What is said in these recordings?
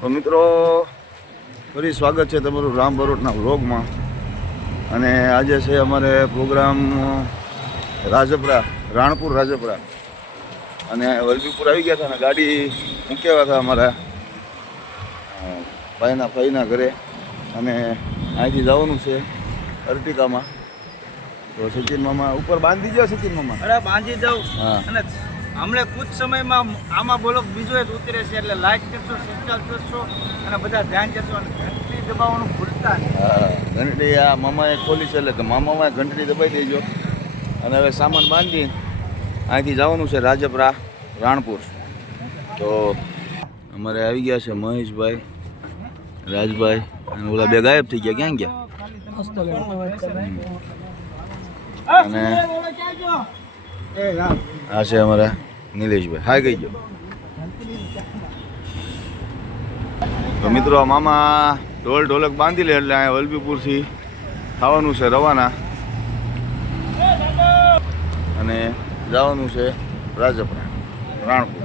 તો મિત્રો ફરી સ્વાગત છે તમારું રામ બરોટના વ્લોગમાં. અને આજે છે અમારે પ્રોગ્રામ રાજપરા, રાણપુર રાજપરા. અને વલભીપુર આવી ગયા હતા અને ગાડી મૂક્યા હતા અમારા ભાઈના ઘરે. અને અહીંથી જવાનું છે અર્ટિકામાં. તો સચિન મામા ઉપર બાંધી જાઓ. સચિન મામા અરે બાંધી જાઉં. હા, અને હમણાં કુછ સમયમાં આમાં બ્લોગ બીજો એક ઉતરે છે, એટલે લાઈક કરશો, સબસ્ક્રાઇબ કરશો અને બધા ધ્યાન દેશો અને ઘંટડી દબાવવાનું ભૂલતા નહીં. હા, ઘંટડી આ મામાએ ખોલી છે એટલે મામામાં ઘંટડી દબાઈ દેજો. અને હવે સામાન બાંધી અહીંથી જવાનું છે રાજપરા રાણપુર. તો અમારે આવી ગયા છે મહેશભાઈ, રાજભાઈ અને ઓલા બે ગાયબ થઈ ગયા. ક્યાં ગયા? અને આ છે અમારા નિલેશભાઈ. હાય કહી ગયો. તો મિત્રો મામા ઢોલ ઢોલક બાંધી લે એટલે અહીંયા વલભીપુરથી થવાનું છે રવાના અને જવાનું છે રાજપરા રાણપુર.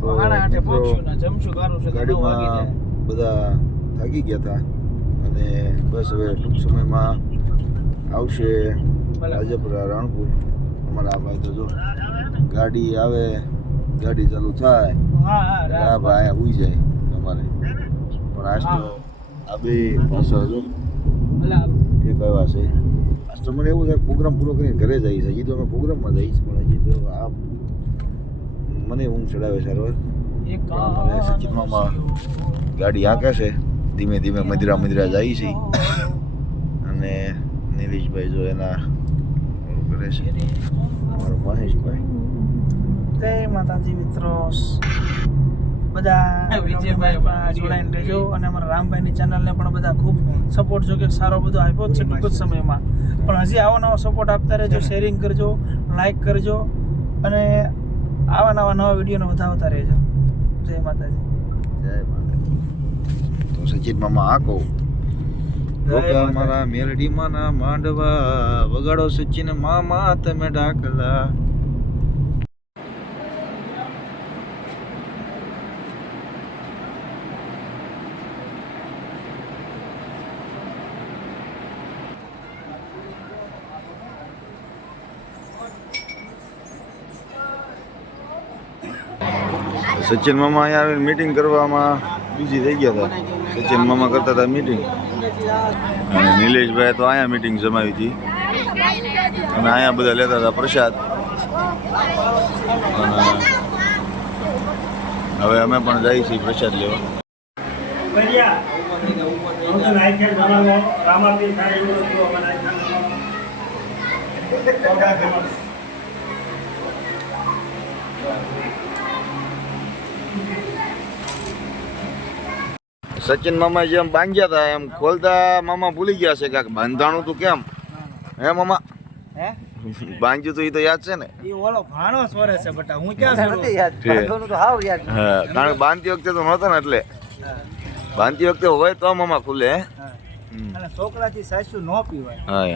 તો ગાડીમાં બધા થાકી ગયા હતા અને બસ હવે ટૂંક સમયમાં આવશે રાજપરા રાણપુર. અમારા આ ભાઈ તો જો ગાડી આવે, ગાડી ચાલુ થાય આ ભાઈ ઉઈ જાય તમારે. પણ આજ તો આ બે પાછા જો એક આવ્યા છે. આજ તો મને એવું થાય પ્રોગ્રામ પૂરો કરીને ઘરે જઈએ છે. હજી તો અમે પ્રોગ્રામમાં જઈશ પણ હજી તો આ મને ઊંઘ ચડાવે સારવાર. મને સચિનમાં ગાડી હાંકે છે ધીમે ધીમે, મદિરા જાય છે. અને નિલેશભાઈ જો એના કરે છે. અમારો મહેશભાઈ. જય માતાજી મિત્રો, બધા જોડાઈને રહેજો. અને અમારા રામભાઈની ચેનલને પણ બધા ખૂબ સપોર્ટ જો કે સારો બધો આપ્યો છે ટૂંક જ સમયમાં. પણ હજી આવો નવો સપોર્ટ આપતા રહેજો, શેરિંગ કરજો, લાઈક કરજો અને આવા નવા વિડીયોને વધાવતા રહેજો. જય માતાજી. જય માતાજી. તો સચિન મામા આ કહું મારા મેલડીમાં ના માંડવા વગાડો સચિન મામા તમે ડાકલા. સચિન મામા અહીંયા આવીને મીટિંગ કરવામાં બીજી થઈ ગયા હતા. સચિન મામા કરતા હતા મીટિંગ અને નિલેશભાઈ તો અહીંયા મીટિંગ જમાવી હતી. અને અહીંયા બધા લેતા હતા પ્રસાદ. અને હવે અમે પણ જઈએ છીએ પ્રસાદ લેવા. સચિન મામા જેમ બાંધ્યા હતા એમ ખોલતા મામા ભૂલી ગયા છે કે બાંધાણું તું કેમ હે મામા? હે બાંધ્યું તું એ તો યાદ છે ને? એ ઓલો ભાણો સોરે છે બટા, હું ક્યાં સોરું? હા, કારણ કે બાંધતી વખતે તો નહોતો ને એટલે બાંધતી વખતે હોય તો મામા ખુલે. હે અને છોકરાથી સાસુ નો પીવાય. હા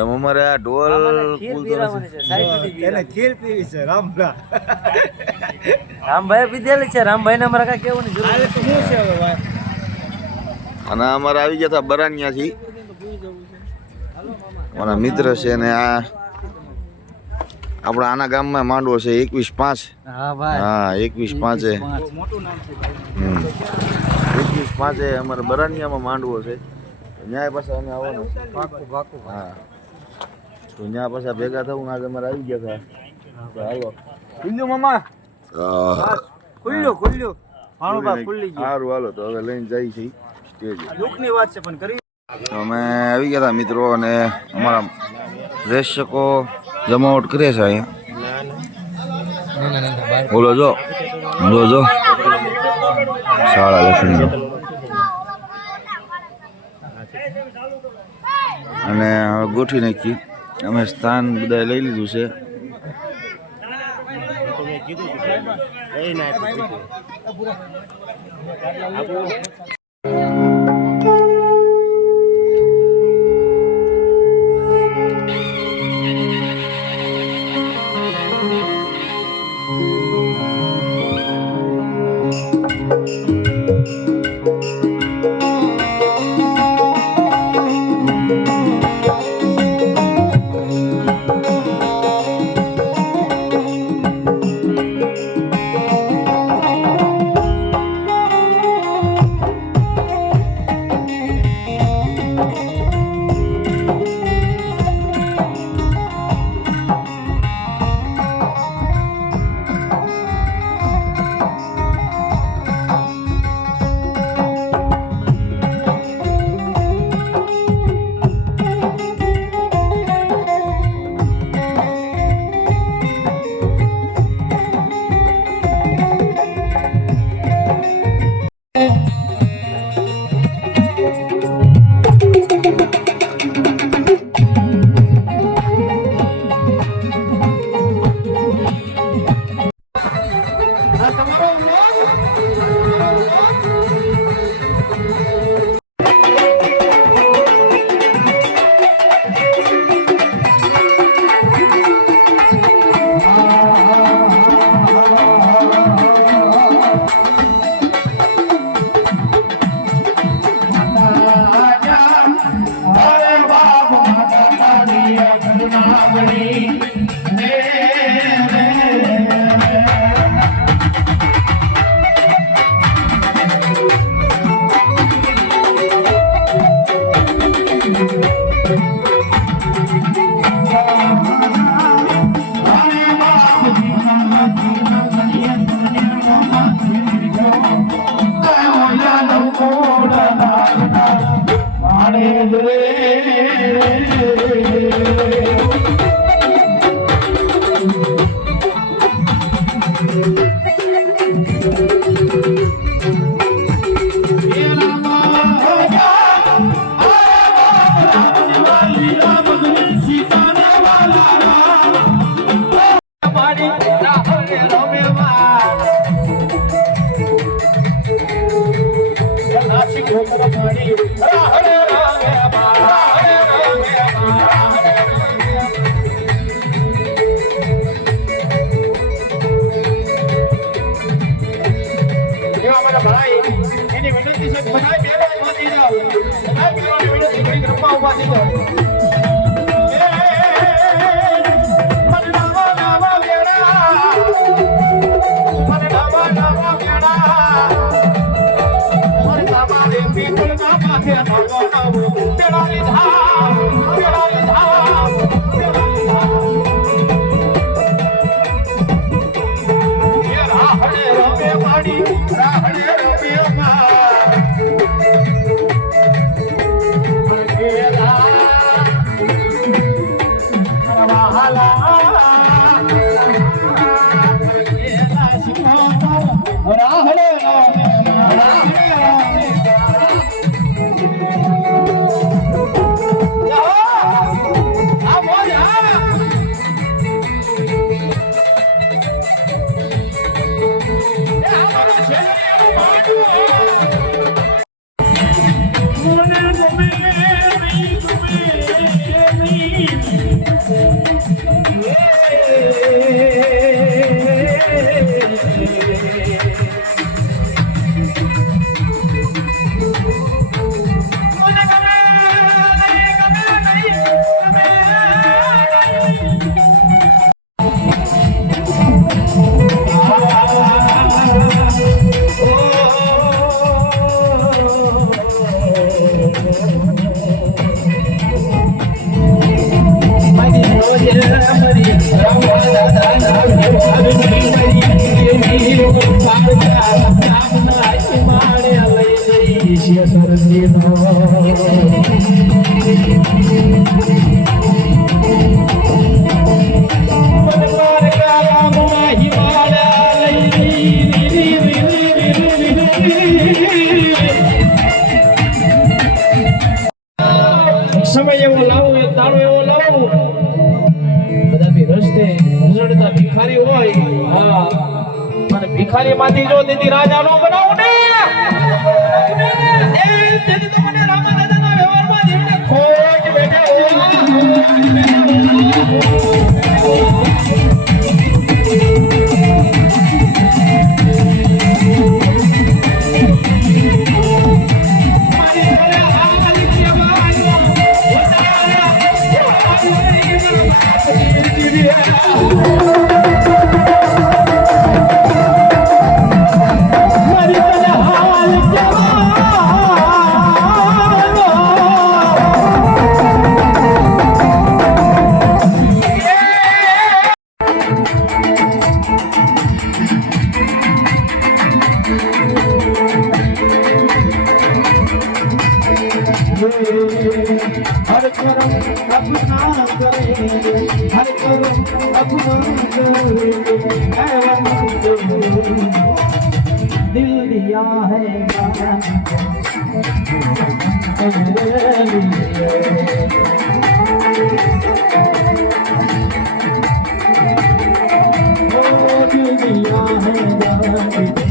એમ અમારે આ ઢોલ એને ખીર પીવી છે. રામભાઈ પીધેલી છે. રામભાઈ ને અમારે કઈ કેવું નહીં જરૂર તો શું છે હવે ભાઈ? અને અમારે આવી ગયા હતા બરાનિયાથી મારા મિત્ર છે ને આ આપણા આના ગામમાં માંડવો છે 21/5. હા ભાઈ, હા 21/5 મોટું નામ છે 21/5 અમારે બરાનિયામાં માંડવો છે. ન્યાય પાછા અમે આવવાના છે. હા, તો ત્યાં પાછા ભેગા થવું આજે અમારે આવી ગયા હતા. હાલો ખુલ્લું મામા, ખુલ્લું ભાણું બા ખુલ્લી ગયું. સારું હાલો તો હવે લઈને જઈ છીએ સ્ટેજ. દુઃખની વાત છે પણ કરી. અમે આવી ગયા હતા મિત્રો અને અમારા પ્રેક્ષકો જમાવટ કરે છે અહીંયા. બોલો જો શાળા લખણી અને ગોઠવી નાખી. અમે સ્થાન બધા લઈ લીધું છે. એની વિનંતી છે બધા બેનો ઉભાથી જાઓ બધા બેનોની વિનંતી કરી રમવા ઉભાથી જાઓ સમય એવો લાવો એ દાડો એવો લાવો બધા રસ્તે રઝળતા ભિખારી હોય હા અને ભિખારી માંથી જો દીદી રાજાનો બનાવો ને એ તેથી તો મને રામા દાદાના વ્યવહારમાં જેને ખોટ બેઠા हर करम अपना करेंगे हर करम अपना करेंगे दिल दिया है दिल दिया है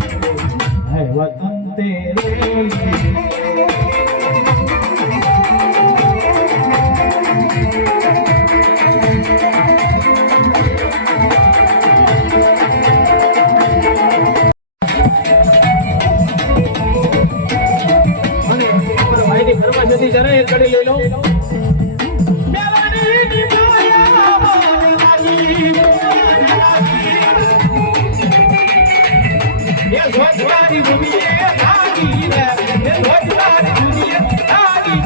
જરા એક કડી લઈ લો મેલડીની માયા મને લાગી એ સ્વચ્છતાની ભૂમિએ લાગી રે એ સ્વચ્છતાની ભૂમિએ લાગી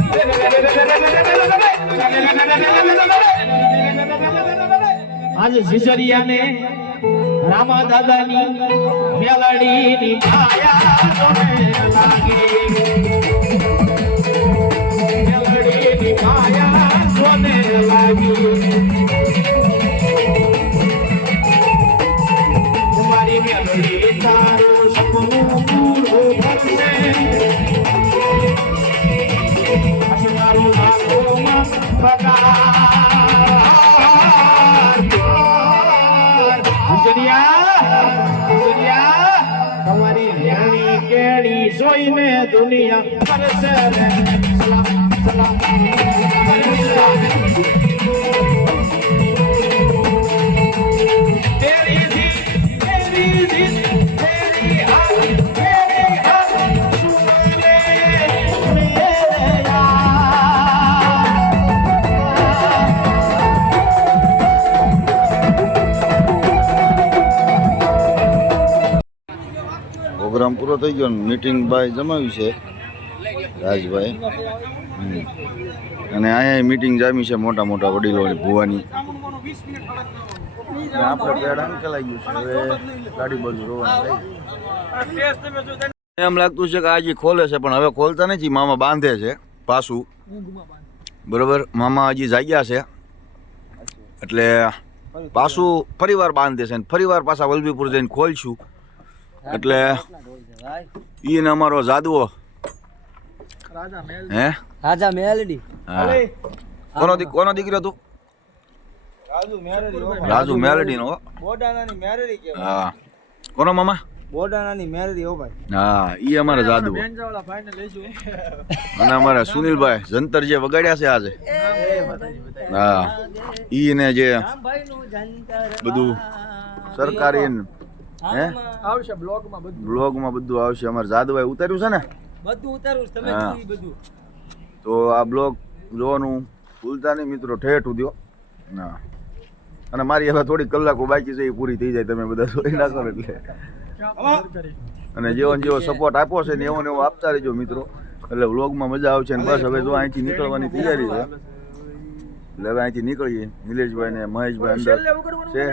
આજે સિસરિયાને રામા દાદાની મેલડીની માયા મને લાગી મેલડીની માયા મને લાગી મારી મેલડી તારું સપનું પૂરું કરશે મારું આંખોમાં તમારી રેણી કેણી જોઈને દુનિયા કરશે સલામ સલામ તેરી જીત તેરી હાથ સુને મેરે પ્રોગ્રામ પૂરો થઈ ગયો ને મીટિંગ ભાઈ જમાવી છે રાજભાઈ અને અહીંયા મીટિંગ જામી છે મોટા મોટા વડીલોની ભુવાની આપણે પેડ અંકલાઈ ગયું છે હવે ગાડી બાજુ રોવાનું એમ લાગતું છે કે આજે ખોલે છે પણ હવે ખોલતા નથી મામા બાંધે છે પાછું બરોબર મામા હજી જાગ્યા છે એટલે પાછું ફરીવાર બાંધે છે ને ફરીવાર પાછા વલભીપુર જઈને ખોલશું એટલે ઈને અમારો જાદવો હે રાજા મેલડી હા કોનો દીકરો તું રાજુ મેલડી નો બોડાનાની મેરડી કે હા કોનો મામા બોડાનાની મેરડી હો ભાઈ હા ઈ અમારા જાદવો બેંજાવાળા ભાઈને લઈશું અને અમારા સુનિલભાઈ જંતર જે વગાડ્યા છે આજે હા ઈ ને જે બધું સરકારી હે આવશે બ્લોગમાં બધું બ્લોગમાં બધું આવશે અમારે જાદવાઈ ઉતાર્યું છે ને બધું ઉતારું છું, તમે હા. જોઈ બધું તો આ બ્લોગ જોવાનું ભૂલતા નહીં મિત્રો ઠેઠ ઉદ્યો ના અને મારી હવે થોડી કલાકો બાકી છે એ પૂરી થઈ જાય તમે બધા જોઈ નાખો ને એટલે અને જેવો ને જેવો સપોર્ટ આપ્યો છે ને એવો ને એવો આપતા રહેજો મિત્રો એટલે વ્લોગમાં મજા આવશે ને બસ હવે જો અહીંથી નીકળવાની તૈયારી છે એટલે હવે અહીંથી નીકળીએ નિલેશભાઈ ને મહેશભાઈ અંદર છે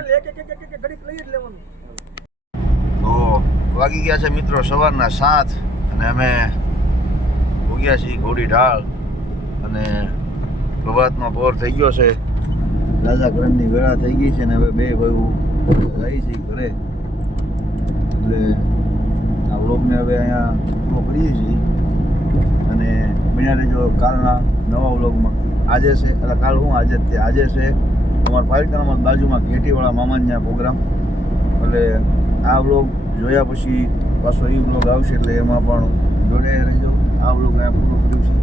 તો વાગી ગયા છે મિત્રો સવારના 7 અને અમે ઉગ્યા છીએ ઘોડી ઢાળ અને પ્રભાતનો પહોર થઈ ગયો છે રાજા કરણની વેળા થઈ ગઈ છે ને હવે બે ભાઈ જાય છે ઘરે એટલે આ વ્લોગને હવે અહીંયા પૂરો કરીએ છીએ અને બન્યા રહેજો કાલના નવા વ્લોગમાં આજે છે એટલે કાલ હું આજે જ તે આજે છે અમારા પાલિકાનામાં બાજુમાં ઘેટીવાળા મામાના પ્રોગ્રામ એટલે આ વ્લોગ જોયા પછી પાછો એ વ્લોગ આવશે એટલે એમાં પણ જોડાયા રહેજો આ વ્લોગ અહીંયા પૂરો કર્યું છે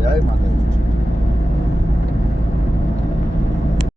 જય માતાજી